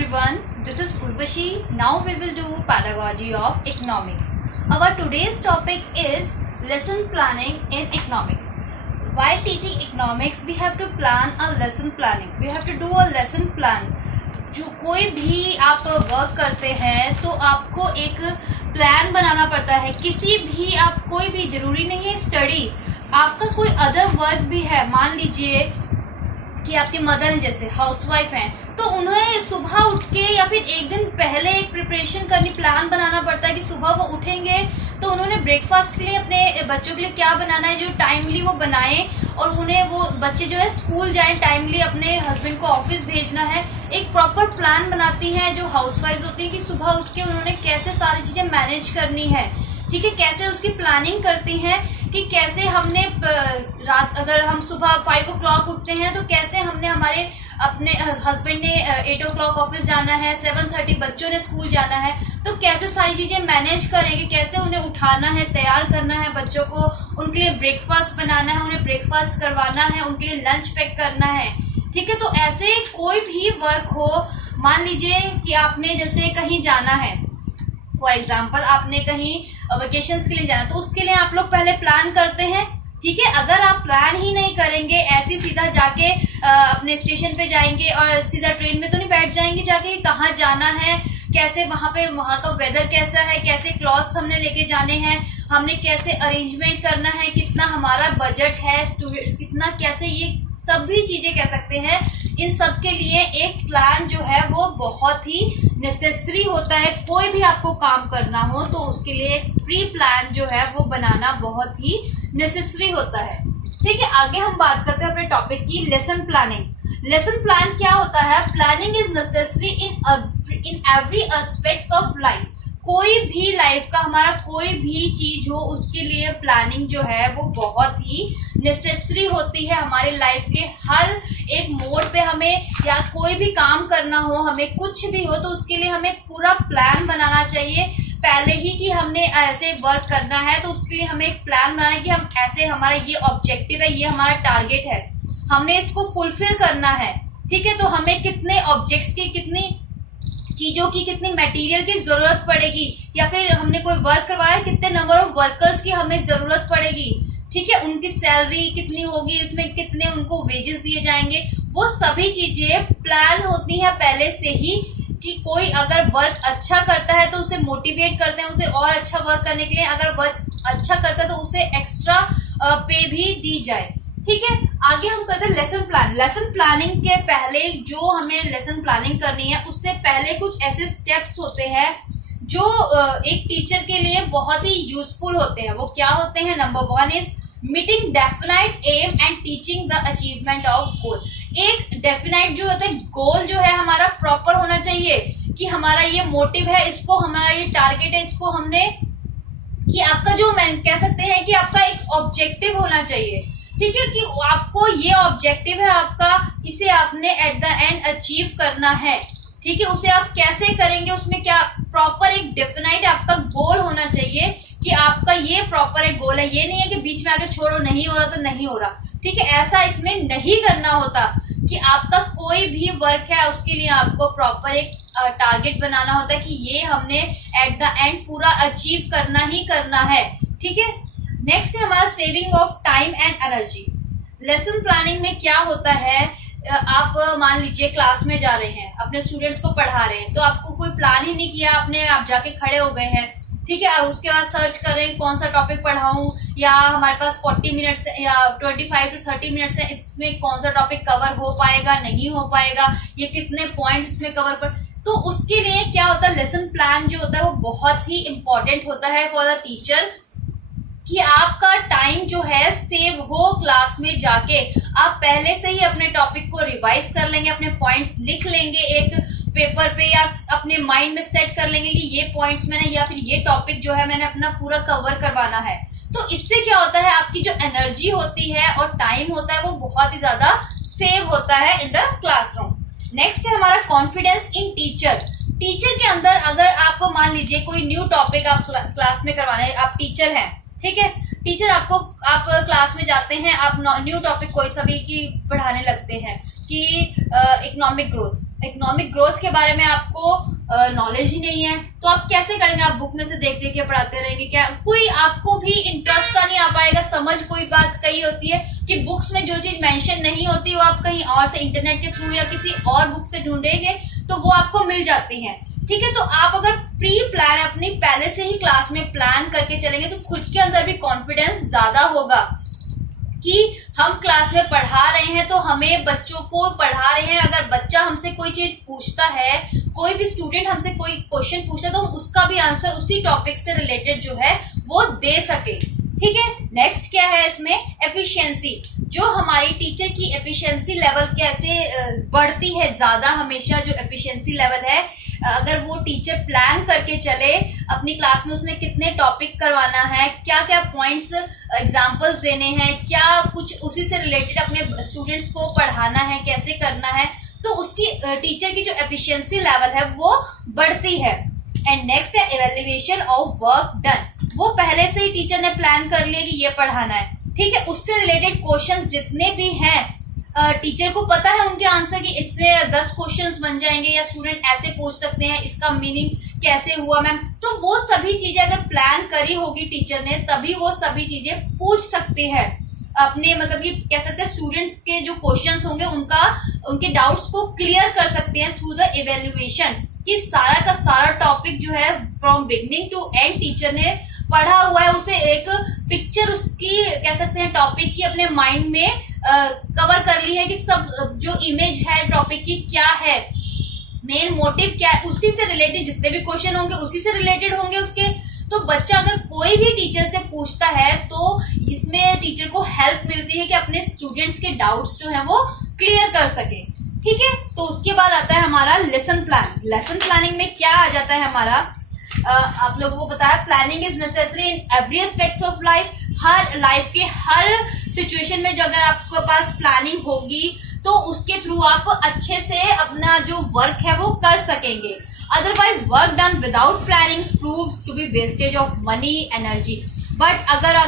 everyone, this is Urvashi. Now we will do pedagogy of economics. Our today's topic is lesson planning in economics. While teaching economics, we have to plan a lesson planning. We have to do a lesson plan. जो कोई भी आप work करते हैं तो आपको एक plan बनाना पड़ता है. किसी भी आप कोई भी जरूरी नहीं है स्टडी, आपका कोई अदर वर्क भी है. मान लीजिए कि आपके मदर हैं, जैसे हाउसवाइफ हैं, तो उन्हें सुबह उठ के या फिर एक दिन पहले एक प्रिपरेशन करनी, प्लान बनाना पड़ता है कि सुबह वो उठेंगे तो उन्होंने ब्रेकफास्ट के लिए अपने बच्चों के लिए क्या बनाना है, जो टाइमली वो बनाएं और उन्हें वो बच्चे जो है स्कूल जाएं टाइमली, अपने हस्बैंड को ऑफिस भेजना है. एक प्रॉपर प्लान बनाती हैं जो हाउसवाइफ होती है कि सुबह उठ के उन्होंने कैसे सारी चीजें मैनेज करनी है. ठीक है, कैसे उसकी प्लानिंग करती हैं कि कैसे हमने रात, अगर हम सुबह 5 o'clock उठते हैं तो कैसे हमने हमारे अपने हस्बैंड ने 8 o'clock ऑफिस जाना है, 7:30 बच्चों ने स्कूल जाना है, तो कैसे सारी चीजें मैनेज करेंगे, कैसे उन्हें उठाना है, तैयार करना है बच्चों को, उनके लिए ब्रेकफास्ट बनाना है, उन्हें ब्रेकफास्ट करवाना है, उनके लिए लंच पैक करना है. ठीक है, तो ऐसे कोई भी वर्क हो, मान लीजिए कि आपने जैसे कहीं जाना है, फॉर एग्जाम्पल आपने कहीं वेकेशंस के लिए जाना, तो उसके लिए आप लोग पहले प्लान करते हैं. ठीक है, अगर आप प्लान ही नहीं करेंगे, ऐसे सीधा जाके अपने स्टेशन पे जाएंगे और सीधा ट्रेन में तो नहीं बैठ जाएंगे जाके, कहाँ जाना है, कैसे वहाँ का वेदर कैसा है, कैसे क्लॉथ्स हमने लेके जाने हैं, हमने कैसे अरेंजमेंट करना है, कितना हमारा बजट है, स्टूडेंट कितना, कैसे, ये सभी चीजें कह सकते हैं. इन सब के लिए एक प्लान जो है वो बहुत ही नेसेसरी होता है. कोई भी आपको काम करना हो तो उसके लिए प्री प्लान जो है वो बनाना बहुत ही नेसेसरी होता है. ठीक है, आगे हम बात करते हैं अपने टॉपिक की, लेसन प्लानिंग. लेसन प्लान क्या होता है? Planning is necessary in every aspects of life. कोई भी लाइफ का हमारा कोई भी चीज हो उसके लिए प्लानिंग जो है वो बहुत ही नेसेसरी होती है. हमारे लाइफ के हर एक मोड पे हमें, या कोई भी काम करना हो, हमें कुछ भी हो, तो उसके लिए हमें पूरा प्लान बनाना चाहिए पहले ही कि हमने ऐसे वर्क करना है. तो उसके लिए हमें एक प्लान बनाना है कि हम ऐसे, हमारा ये ऑब्जेक्टिव है, ये हमारा टारगेट है, हमने इसको फुलफिल करना है. ठीक है, तो हमें कितने ऑब्जेक्ट्स की, कितनी चीजों की, कितनी मटेरियल की जरूरत पड़ेगी, या फिर हमने कोई वर्क करवाया है, कितने नंबर ऑफ वर्कर्स की हमें जरूरत पड़ेगी. ठीक है, उनकी सैलरी कितनी होगी, उसमें कितने उनको वेजेस दिए जाएंगे, वो सभी चीजें प्लान होती हैं पहले से ही. कि कोई अगर वर्क अच्छा करता है तो उसे मोटिवेट करते हैं उसे और अच्छा वर्क करने के लिए, अगर वर्क अच्छा करता है तो उसे एक्स्ट्रा पे भी दी जाए. ठीक है, आगे हम करते हैं लेसन प्लान. लेसन प्लानिंग के पहले, जो हमें लेसन प्लानिंग करनी है उससे पहले कुछ ऐसे स्टेप्स होते हैं जो एक टीचर के लिए बहुत ही यूजफुल होते हैं. वो क्या होते हैं? Number 1 is meeting definite aim and teaching the achievement of goal. एक डेफिनाइट जो होता है, गोल जो है हमारा प्रॉपर होना चाहिए कि हमारा ये मोटिव है, इसको, हमारा ये टारगेट है, इसको हमने, कि आपका जो, मैं कह सकते हैं कि आपका एक ऑब्जेक्टिव होना चाहिए. ठीक है, कि आपको ये ऑब्जेक्टिव है आपका, इसे आपने एट द एंड अचीव करना है. ठीक है, उसे आप कैसे करेंगे, उसमें क्या प्रॉपर एक डेफिनाइट आपका गोल होना चाहिए कि आपका ये प्रॉपर एक गोल है. ये नहीं है कि बीच में आगे छोड़ो, नहीं हो रहा तो नहीं हो रहा. ठीक है, ऐसा इसमें नहीं करना होता कि आपका कोई भी वर्क है उसके लिए आपको प्रॉपर एक टारगेट बनाना होता है कि ये हमने एट द एंड पूरा अचीव करना ही करना है. ठीक है, नेक्स्ट है हमारा saving of time and energy. Lesson planning में क्या होता है, आप मान लीजिए क्लास में जा रहे हैं, अपने स्टूडेंट्स को पढ़ा रहे हैं, तो आपको कोई प्लान ही नहीं किया, आप जाके खड़े हो गए हैं. ठीक है, उसके बाद सर्च कर रहे हैं कौन सा टॉपिक पढ़ाऊं, या हमारे पास 40 मिनट्स या 25 to 30 मिनट्स है, इसमें कौन सा टॉपिक कवर हो पाएगा, नहीं हो पाएगा, ये कितने पॉइंट्स इसमें कवर पर. तो उसके लिए क्या होता है, लेसन प्लान जो होता है वो बहुत ही इंपॉर्टेंट होता है फॉर द टीचर, कि आपका टाइम जो है सेव हो. क्लास में जाके आप पहले से ही अपने टॉपिक को रिवाइज कर लेंगे, अपने पॉइंट्स लिख लेंगे एक पेपर पे, या अपने माइंड में सेट कर लेंगे कि ये पॉइंट्स मैंने, या फिर ये टॉपिक जो है मैंने अपना पूरा कवर करवाना है. तो इससे क्या होता है, आपकी जो एनर्जी होती है और टाइम होता है वो बहुत ही ज्यादा सेव होता है इन द क्लासरूम. नेक्स्ट है हमारा कॉन्फिडेंस इन टीचर. टीचर के अंदर, अगर आपको मान लीजिए कोई न्यू टॉपिक आप क्लास में करवाना है, आप टीचर हैं, ठीक है, टीचर आप क्लास में जाते हैं, आप न्यू टॉपिक कोई सा भी की पढ़ाने लगते हैं कि इकोनॉमिक ग्रोथ. इकोनॉमिक ग्रोथ के बारे में आपको नॉलेज ही नहीं है, तो आप कैसे करेंगे? आप बुक में से देख देख के पढ़ाते रहेंगे क्या? कोई आपको भी इंटरेस्ट सा नहीं आ पाएगा। समझ कोई बात कही होती है कि बुक्स में जो चीज मेंशन नहीं होती वो आप कहीं और से इंटरनेट के थ्रू या किसी और बुक से ढूंढेंगे तो वो आपको मिल जाती है। ठीक है, तो आप अगर प्री प्लान अपनी पहले से ही क्लास में प्लान करके चलेंगे तो खुद के अंदर भी कॉन्फिडेंस ज्यादा होगा कि हम क्लास में पढ़ा रहे हैं तो हमें बच्चों को पढ़ा रहे हैं। अगर बच्चा हमसे कोई चीज पूछता है, कोई भी स्टूडेंट हमसे कोई क्वेश्चन पूछता है तो हम उसका भी आंसर उसी टॉपिक से रिलेटेड जो है वो दे सके। ठीक है, नेक्स्ट क्या है इसमें? एफिशिएंसी। जो हमारी टीचर की एफिशिएंसी लेवल कैसे बढ़ती है ज्यादा, हमेशा जो एफिशिएंसी लेवल है, अगर वो टीचर प्लान करके चले अपनी क्लास में उसने कितने टॉपिक करवाना है, क्या क्या पॉइंट्स एग्जांपल्स देने हैं, क्या कुछ उसी से रिलेटेड अपने स्टूडेंट्स को पढ़ाना है, कैसे करना है, तो उसकी टीचर की जो एफिशिएंसी लेवल है वो बढ़ती है। एंड नेक्स्ट है इवैल्यूएशन ऑफ वर्क डन। वो पहले से ही टीचर ने प्लान कर लिया कि ये पढ़ाना है। ठीक है, उससे रिलेटेड क्वेश्चंस जितने भी हैं टीचर को पता है उनके आंसर कि इससे 10 क्वेश्चंस बन जाएंगे या स्टूडेंट ऐसे पूछ सकते हैं, इसका मीनिंग कैसे हुआ मैम। तो वो सभी चीजें अगर प्लान करी होगी टीचर ने तभी वो सभी चीजें पूछ सकते हैं अपने, मतलब कि कह सकते हैं स्टूडेंट्स के जो क्वेश्चंस होंगे उनके डाउट्स को क्लियर कर सकते हैं थ्रू द इवेल्युएशन, कि सारा का सारा टॉपिक जो है from beginning to end teacher ने पढ़ा हुआ है, उसे एक पिक्चर उसकी कह सकते हैं टॉपिक की अपने माइंड में कवर कर ली है कि सब जो इमेज है टॉपिक की क्या है, मेन मोटिव क्या है, उसी से रिलेटेड जितने भी क्वेश्चन होंगे उसी से रिलेटेड होंगे उसके। तो बच्चा अगर कोई भी टीचर से पूछता है तो इसमें टीचर को हेल्प मिलती है कि अपने स्टूडेंट्स के डाउट्स जो है वो क्लियर कर सके। ठीक है, तो उसके बाद आता है हमारा लेसन प्लान। लेसन प्लानिंग में क्या आ जाता है हमारा, आप लोगों को पता है planning is necessary in every aspects of life. Her life के हर सिचुएशन में जो अगर आपके पास प्लानिंग होगी तो उसके थ्रू आप अच्छे से अपना जो वर्क है वो कर सकेंगे। Otherwise work done without planning proves to be wastage of money energy. But अगर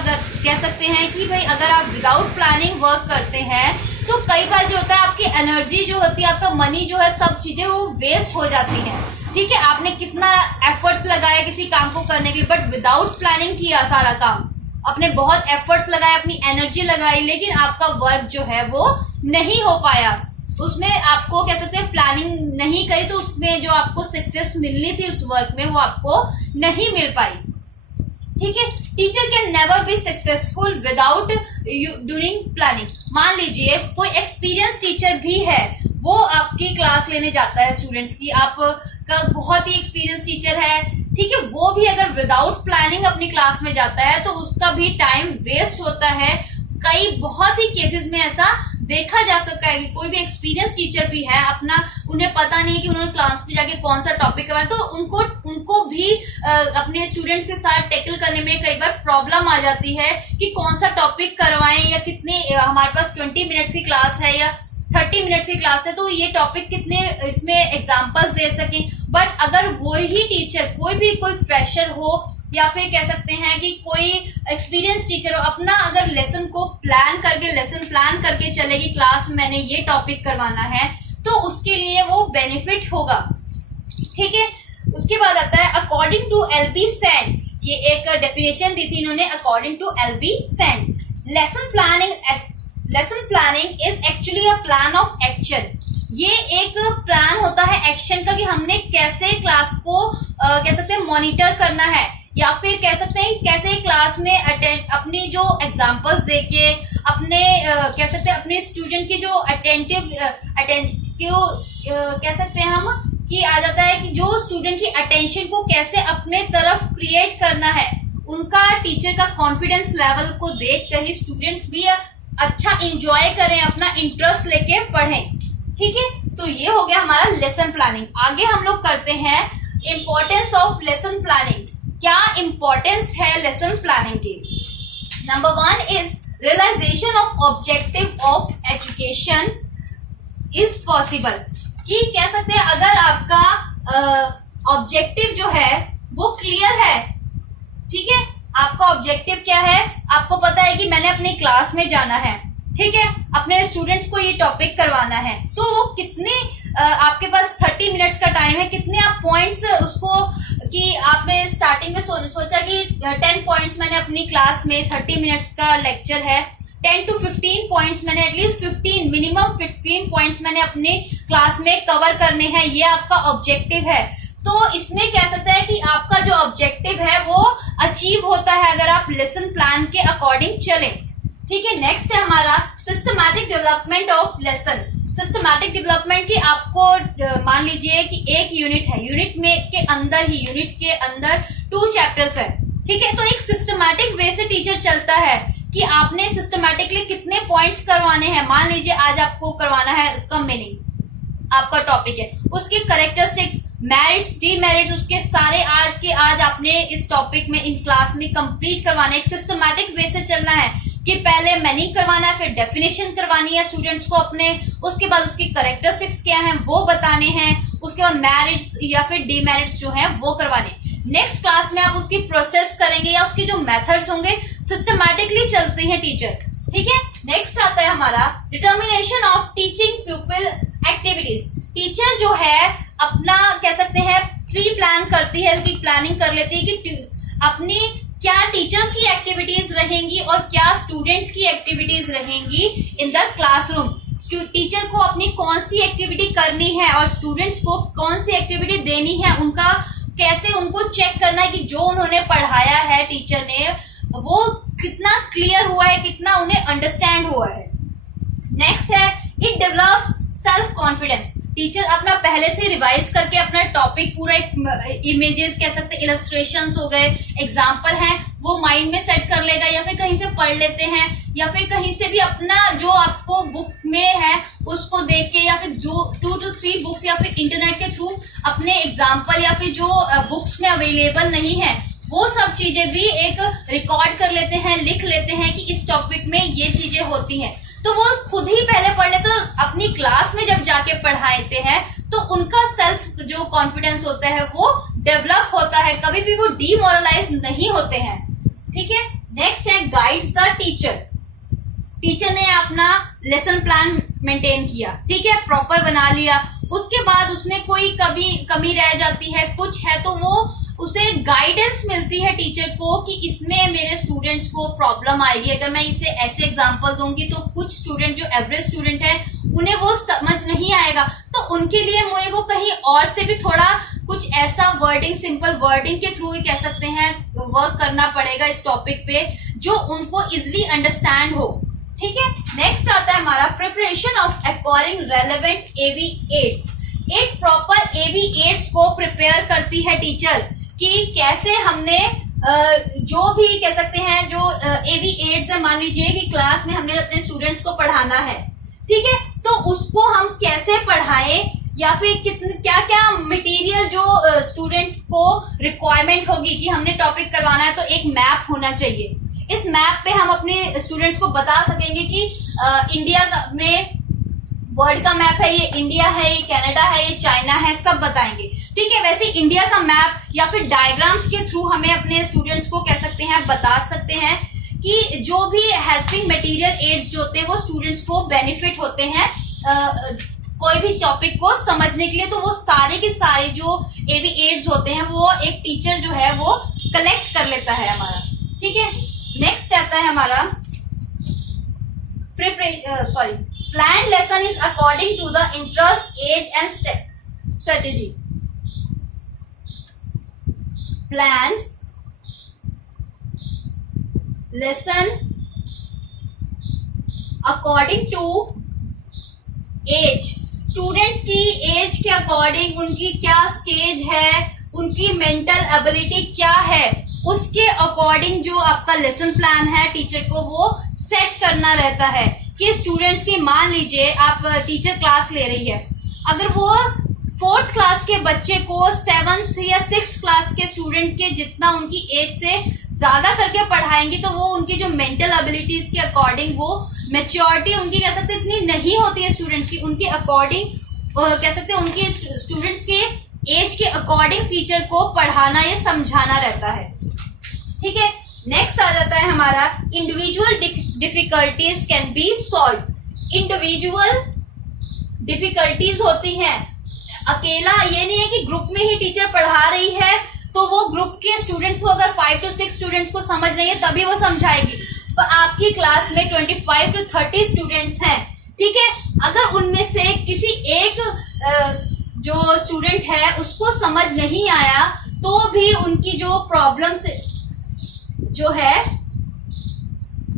कह सकते हैं कि भाई अगर आप विदाउट प्लानिंग वर्क करते हैं तो कई बार जो होता है आपकी एनर्जी जो होती है, आपका मनी जो है, सब चीजें वो वेस्ट हो जाती हैं। ठीक है, आपने कितना एफर्ट्स लगाया किसी काम को करने के लिए, बट विदाउट प्लानिंग किया सारा काम, आपने बहुत एफर्ट्स लगाए, अपनी एनर्जी लगाई, लेकिन आपका वर्क जो है वो नहीं हो पाया, उसमें आपको कह सकते हैं प्लानिंग नहीं करी तो उसमें जो आपको सक्सेस मिलनी थी उस वर्क में वो आपको नहीं मिल पाई। ठीक है, teacher can never be successful without during planning. मान लीजिए कोई एक्सपीरियंस टीचर भी है, वो आपकी क्लास लेने जाता है स्टूडेंट्स की, आपका बहुत ही एक्सपीरियंस टीचर है, ठीक है, वो भी अगर विदाउट प्लानिंग अपनी क्लास में जाता है तो उसका भी टाइम वेस्ट होता है। कई बहुत ही केसेस में ऐसा देखा जा सकता है कि कोई भी एक्सपीरियंस टीचर भी है, अपना उन्हें पता नहीं है कि उन्होंने क्लास में जाके कौन सा टॉपिक करवाया, तो उनको भी अपने स्टूडेंट्स के साथ टैकल करने में कई बार प्रॉब्लम आ जाती है कि कौन सा टॉपिक करवाएं, या कितने, हमारे पास 20 मिनट्स की क्लास है या 30 मिनट्स की क्लास है तो ये टॉपिक कितने इसमें एग्जाम्पल्स दे सकें। बट अगर वही टीचर कोई फ्रेशर हो या फिर कह सकते हैं कि कोई एक्सपीरियंस टीचर हो, अपना अगर लेसन प्लान करके चलेगी, क्लास में मैंने ये टॉपिक करवाना है, तो उसके लिए वो बेनिफिट होगा। ठीक है, उसके बाद आता है अकॉर्डिंग टू एलबी सैंड, ये एक डेफिनेशन दी थी इन्होंने according to LB Sand, lesson planning is actually a plan of action. ये एक प्लान होता है एक्शन का कि हमने कैसे क्लास को कह सकते हैं मॉनिटर करना है, या फिर कह सकते हैं कैसे क्लास में अपनी जो एग्जांपल्स देके अपने कह सकते हैं अपने स्टूडेंट की जो कह सकते हैं हम कि आ जाता है कि जो स्टूडेंट की अटेंशन को कैसे अपने तरफ क्रिएट करना है, उनका टीचर का कॉन्फिडेंस लेवल को देख कर ही स्टूडेंट्स भी अच्छा इंजॉय करें, अपना इंटरेस्ट लेके पढ़ें। ठीक है, तो ये हो गया हमारा लेसन प्लानिंग। आगे हम लोग करते हैं इम्पोर्टेंस ऑफ लेसन प्लानिंग। क्या इम्पोर्टेंस है लेसन प्लानिंग की? Number 1 is realisation of objective of education is possible. कि कह सकते हैं अगर आपका ऑब्जेक्टिव जो है वो क्लियर है, ठीक है, आपका ऑब्जेक्टिव क्या है, आपको पता है कि मैंने अपनी क्लास में जाना है, ठीक है, अपने स्टूडेंट्स को ये टॉपिक करवाना है, तो वो कितनी आपके पास 30 मिनट्स का टाइम है, कितने आप पॉइंट्स उसको, कि आपने स्टार्टिंग में सोचा कि 10 पॉइंट्स मैंने अपनी क्लास में, 30 मिनट्स का लेक्चर है, 10 to 15 पॉइंट्स मैंने एटलीस्ट 15 मिनिमम 15 पॉइंट्स मैंने अपने क्लास में कवर करने हैं, ये आपका ऑब्जेक्टिव है। तो इसमें कह सकते हैं कि आपका जो ऑब्जेक्टिव है वो अचीव होता है अगर आप लेसन प्लान के अकॉर्डिंग चलें। ठीक है, नेक्स्ट है हमारा systematic development of lesson. Systematic development की आपको मान लीजिए कि एक यूनिट है, यूनिट के अंदर 2 चैप्टर्स है। ठीक है, तो एक सिस्टमैटिक वे से टीचर चलता है कि आपने सिस्टमैटिकली कितने पॉइंट्स करवाने हैं। मान लीजिए आज आपको करवाना है उसका मीनिंग, आपका टॉपिक है, उसके कैरेक्टरिस्टिक्स, मेरिट्स, डीमेरिट्स, उसके सारे आज आपने इस टॉपिक में इन क्लास में कंप्लीट करवाना है। एक सिस्टमैटिक वे से चलना है कि पहले मीनिंग करवाना है, फिर डेफिनेशन करवानी है स्टूडेंट्स को अपने, उसके बाद उसकी कैरेक्टरिस्टिक्स क्या हैं वो बताने हैं, उसके बाद मेरिट्स या फिर डीमेरिट्स जो हैं वो करवाने। नेक्स्ट क्लास में आप उसकी प्रोसेस करेंगे या उसके जो मेथड्स होंगे, सिस्टमैटिकली चलते हैं टीचर। ठीक है, नेक्स्ट आता है हमारा determination of teaching people activities. Teacher जो है अपना कह सकते हैं प्री प्लान करती है, कि प्लानिंग कर लेती है कि अपनी क्या टीचर्स की एक्टिविटीज रहेंगी और क्या स्टूडेंट्स की एक्टिविटीज रहेंगी इन द क्लासरूम। टीचर को अपनी कौन सी एक्टिविटी करनी है और स्टूडेंट्स को कौन सी एक्टिविटी देनी है, उनका कैसे उनको चेक करना है कि जो उन्होंने पढ़ाया है टीचर ने वो कितना क्लियर हुआ है, कितना उन्हें अंडरस्टैंड हुआ है। नेक्स्ट है it develops self confidence. Teacher अपना पहले से रिवाइज करके अपना टॉपिक पूरा इमेजेस कह सकते, इलस्ट्रेशंस हो गए, एग्जाम्पल हैं, वो माइंड में सेट कर लेगा या फिर कहीं से पढ़ लेते हैं या फिर कहीं से भी अपना जो आपको बुक में है उसको देख के या फिर 2 to 3 बुक्स या फिर इंटरनेट के थ्रू अपने एग्जाम्पल या फिर जो बुक्स में अवेलेबल नहीं है वो सब चीजें भी एक रिकॉर्ड कर लेते हैं, लिख लेते हैं कि इस टॉपिक में ये चीजें होती हैं। तो वो खुद ही पहले पढ़ ले, तो अपनी क्लास में जब जाके पढ़ाते हैं तो उनका सेल्फ जो कॉन्फिडेंस होता है वो डेवलप होता है, कभी भी वो डीमोरलाइज नहीं होते हैं। ठीक है, नेक्स्ट है गाइड्स द टीचर। टीचर ने अपना लेसन प्लान मेंटेन किया, ठीक है, प्रॉपर बना लिया, उसके बाद उसमें कोई कमी रह जाती है, कुछ है, तो वो उसे गाइडेंस मिलती है टीचर को कि इसमें मेरे स्टूडेंट्स को प्रॉब्लम आएगी। अगर मैं इसे ऐसे एग्जांपल दूंगी तो कुछ स्टूडेंट जो एवरेज स्टूडेंट है उन्हें वो समझ नहीं आएगा, तो उनके लिए मुझे को कहीं और से भी थोड़ा कुछ ऐसा वर्डिंग, सिंपल वर्डिंग के थ्रू ही कह सकते हैं वर्क करना पड़ेगा इस टॉपिक पे जो उनको इजिली अंडरस्टैंड हो। ठीक है, नेक्स्ट आता है हमारा preparation of acquiring relevant AV aids. एक प्रॉपर एबी एड्स को प्रिपेयर करती है टीचर कि कैसे हमने जो भी कह सकते हैं जो एबी एड्स है, मान लीजिए कि क्लास में हमने अपने स्टूडेंट्स को पढ़ाना है, ठीक है, तो उसको हम कैसे पढ़ाएं या फिर क्या क्या मटेरियल जो स्टूडेंट्स को रिक्वायरमेंट होगी कि हमने टॉपिक करवाना है, तो एक मैप होना चाहिए। इस मैप पे हम अपने स्टूडेंट्स को बता सकेंगे कि इंडिया में वर्ल्ड का मैप है, ये इंडिया है, ये कनाडा है, ये चाइना है, सब बताएंगे। ठीक है, वैसे इंडिया का मैप या फिर डायग्राम्स के थ्रू हमें अपने स्टूडेंट्स को कह सकते हैं, बता सकते हैं कि जो भी हेल्पिंग मटेरियल एड्स जो होते हैं वो स्टूडेंट्स को बेनिफिट होते हैं कोई भी टॉपिक को समझने के लिए। तो वो सारे के सारे जो एबी एड्स होते हैं वो एक टीचर जो है वो कलेक्ट कर लेता है हमारा। ठीक है, नेक्स्ट आता है हमारा plan lesson is according to the interest, age and strategy. Plan lesson according to age, students की एज के अकॉर्डिंग उनकी क्या स्टेज है, उनकी मेंटल एबिलिटी क्या है, उसके अकॉर्डिंग जो आपका लेसन प्लान है टीचर को वो सेट करना रहता है। कि स्टूडेंट्स की मान लीजिए आप टीचर क्लास ले रही है, अगर वो 4th क्लास के बच्चे को 7th या 6th क्लास के स्टूडेंट के जितना उनकी एज से ज्यादा करके पढ़ाएंगी तो वो उनकी जो मेंटल एबिलिटीज के अकॉर्डिंग वो मैच्योरिटी उनकी कह सकते इतनी नहीं होती है स्टूडेंट्स की, उनके अकॉर्डिंग कह सकते उनकी स्टूडेंट्स के एज के अकॉर्डिंग टीचर को पढ़ाना या समझाना रहता है। ठीक है, नेक्स्ट आ जाता है हमारा individual difficulties can be solve. Individual difficulties होती हैं। अकेला ये नहीं है कि ग्रुप में ही टीचर पढ़ा रही है तो वो ग्रुप के स्टूडेंट्स को अगर 5 to 6 स्टूडेंट्स को समझ नहीं है तभी वो समझाएगी। पर आपकी क्लास में 25 to 30 स्टूडेंट्स हैं, ठीक है, अगर उनमें से किसी एक जो स्टूडेंट है उसको समझ नहीं आया तो भी उनकी जो प्रॉब्लम्स जो है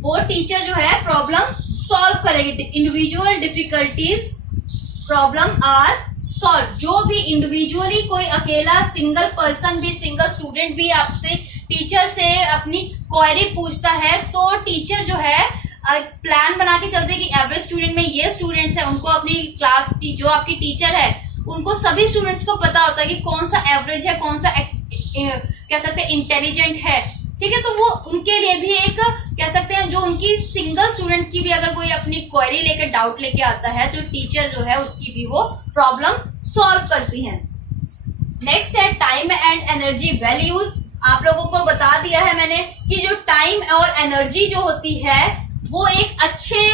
वो टीचर जो है प्रॉब्लम सॉल्व करेगी। Individual difficulties problem are solve. जो भी इंडिविजुअली कोई अकेला सिंगल पर्सन भी, सिंगल स्टूडेंट भी आपसे टीचर से अपनी क्वेरी पूछता है तो टीचर जो है प्लान बना के चलते कि एवरेज स्टूडेंट में ये स्टूडेंट्स है, उनको अपनी क्लास जो आपकी टीचर है उनको सभी स्टूडेंट्स को पता होता है कि कौन सा एवरेज है, कौन सा कह सकते हैं इंटेलिजेंट है, ठीक है। तो वो उनके लिए भी एक कह सकते हैं जो उनकी सिंगल स्टूडेंट की भी अगर कोई अपनी क्वेरी लेकर डाउट लेके आता है तो टीचर जो है उसकी भी वो प्रॉब्लम सॉल्व करती हैं। नेक्स्ट है टाइम एंड एनर्जी वैल्यूज। आप लोगों को बता दिया है मैंने कि जो टाइम और एनर्जी जो होती है वो एक अच्छे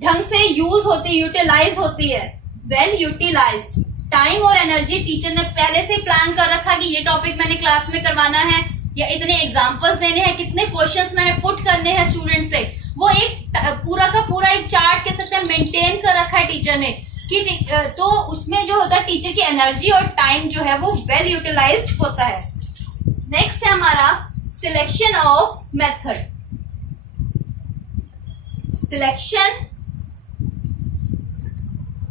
ढंग से यूज होती है, यूटिलाइज होती है, वेल यूटिलाइज्ड। टाइम और एनर्जी टीचर ने पहले से ही प्लान कर रखा कि ये टॉपिक मैंने क्लास में करवाना है या इतने एग्जाम्पल्स देने हैं, कितने क्वेश्चंस मैंने पुट करने हैं स्टूडेंट से, वो एक पूरा का पूरा एक चार्ट कह सकते हैं मेंटेन कर रखा है टीचर ने कि तो उसमें जो होता है टीचर की एनर्जी और टाइम जो है वो वेल यूटिलाइज्ड होता है। नेक्स्ट है हमारा selection of method. Selection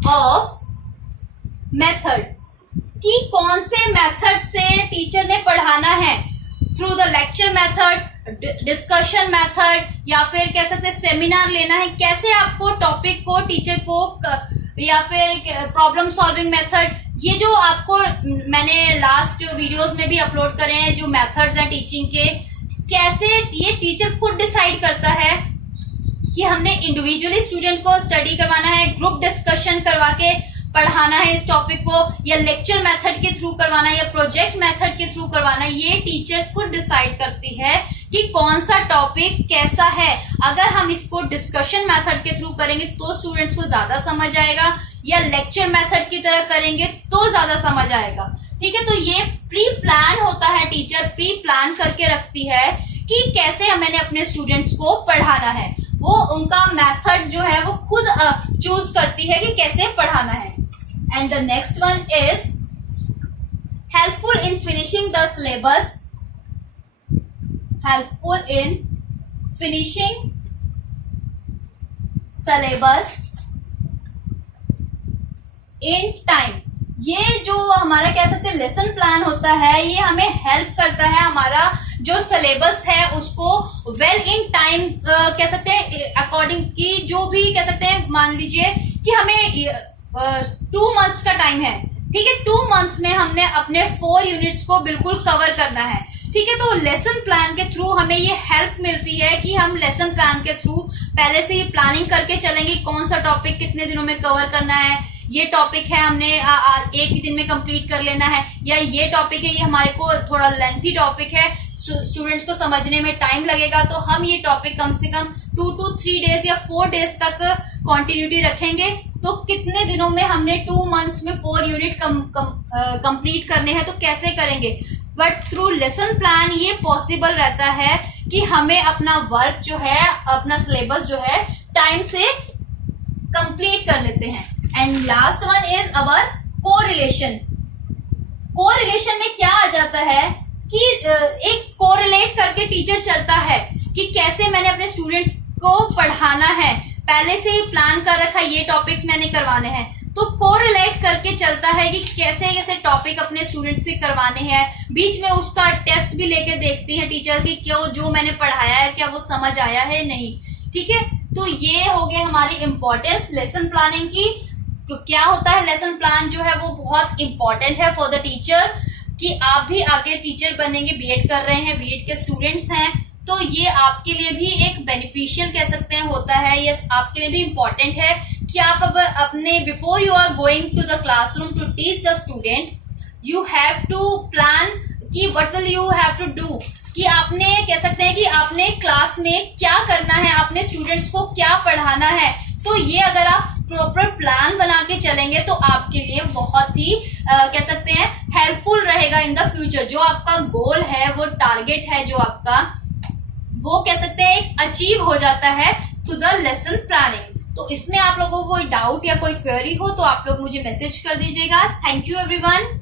of method कि कौन से मेथड से टीचर ने पढ़ाना है, through the lecture method, discussion method या फिर कह सकते हैं सेमिनार लेना है, कैसे आपको टॉपिक को टीचर को या फिर प्रॉब्लम सॉल्विंग मेथड, ये जो आपको मैंने लास्ट वीडियोस में भी अपलोड करे हैं जो मेथड्स हैं टीचिंग के, कैसे ये टीचर खुद डिसाइड करता है कि हमने इंडिविजुअली स्टूडेंट को स्टडी करवाना है, ग्रुप डिस्कशन करवा के पढ़ाना है इस टॉपिक को, या लेक्चर मेथड के थ्रू करवाना है या प्रोजेक्ट मेथड के थ्रू करवाना है, ये टीचर खुद डिसाइड करती है कि कौन सा टॉपिक कैसा है। अगर हम इसको डिस्कशन मेथड के थ्रू करेंगे तो स्टूडेंट्स को ज्यादा समझ आएगा, या लेक्चर मेथड की तरह करेंगे तो ज्यादा समझ आएगा, ठीक है। तो ये प्री प्लान होता है, टीचर प्री प्लान करके रखती है कि कैसे मैंने अपने स्टूडेंट्स को पढ़ाना है, वो उनका मेथड जो है वो खुद चूज करती है कि कैसे पढ़ाना है। And the next one is helpful in finishing the syllabus. Helpful in finishing syllabus in time. ये जो हमारा कह सकते हैं लेसन प्लान होता है, ये हमें हेल्प करता है हमारा जो सिलेबस है उसको वेल इन टाइम कह सकते हैं अकॉर्डिंग की, जो भी कह सकते हैं मान लीजिए कि हमें 2 months का टाइम है, ठीक है, 2 months में हमने अपने 4 यूनिट्स को बिल्कुल कवर करना है, ठीक है। तो लेसन प्लान के थ्रू हमें ये हेल्प मिलती है कि हम लेसन प्लान के थ्रू पहले से ही प्लानिंग करके चलेंगे कौन सा टॉपिक कितने दिनों में कवर करना है, ये टॉपिक है हमने एक ही दिन में कंप्लीट कर लेना है, या ये टॉपिक है ये हमारे को थोड़ा लेंथी टॉपिक है, स्टूडेंट्स को समझने में टाइम लगेगा, तो हम ये टॉपिक कम से कम 2 to 3 days या 4 days तक कॉन्टिन्यूटी रखेंगे। तो कितने दिनों में हमने 2 months में 4 यूनिट कंप्लीट करने हैं, तो कैसे करेंगे। बट थ्रू लेसन प्लान ये पॉसिबल रहता है कि हमें अपना वर्क जो है, अपना सिलेबस जो है टाइम से कंप्लीट कर लेते हैं। And last one is our correlation. Correlation में क्या आ जाता है कि एक कोरिलेट करके टीचर चलता है कि कैसे मैंने अपने स्टूडेंट्स को पढ़ाना है, पहले से ही प्लान कर रखा ये टॉपिक्स मैंने करवाने हैं, तो कोरिलेट करके चलता है कि कैसे कैसे टॉपिक अपने स्टूडेंट्स से करवाने हैं। बीच में उसका टेस्ट भी लेके देखती है टीचर की क्यों जो मैंने पढ़ाया है क्या वो समझ आया है नहीं, ठीक है। तो ये हो गए हमारी इम्पोर्टेंस लेसन प्लानिंग की। तो क्या होता है लेसन प्लान जो है वो बहुत इंपॉर्टेंट है फॉर द टीचर, कि आप भी आगे टीचर बनेंगे, बीएड कर रहे हैं, बीएड के स्टूडेंट्स हैं, तो ये आपके लिए भी एक बेनिफिशियल कह सकते हैं होता है, ये आपके लिए भी इम्पोर्टेंट है कि आप अब अपने before you are going to the classroom to teach the student, you have to plan कि what will you have to do, कि आपने कह सकते हैं कि आपने क्लास में क्या करना है, आपने स्टूडेंट्स को क्या पढ़ाना है। तो ये अगर आप प्रॉपर प्लान बना के चलेंगे तो आपके लिए बहुत ही कह सकते हैं हेल्पफुल रहेगा इन द फ्यूचर। जो आपका गोल है, वो टारगेट है जो आपका, वो कह सकते हैं एक अचीव हो जाता है थ्रू द लेसन प्लानिंग। तो इसमें आप लोगों को कोई डाउट या कोई क्वेरी हो तो आप लोग मुझे मैसेज कर दीजिएगा। Thank you everyone.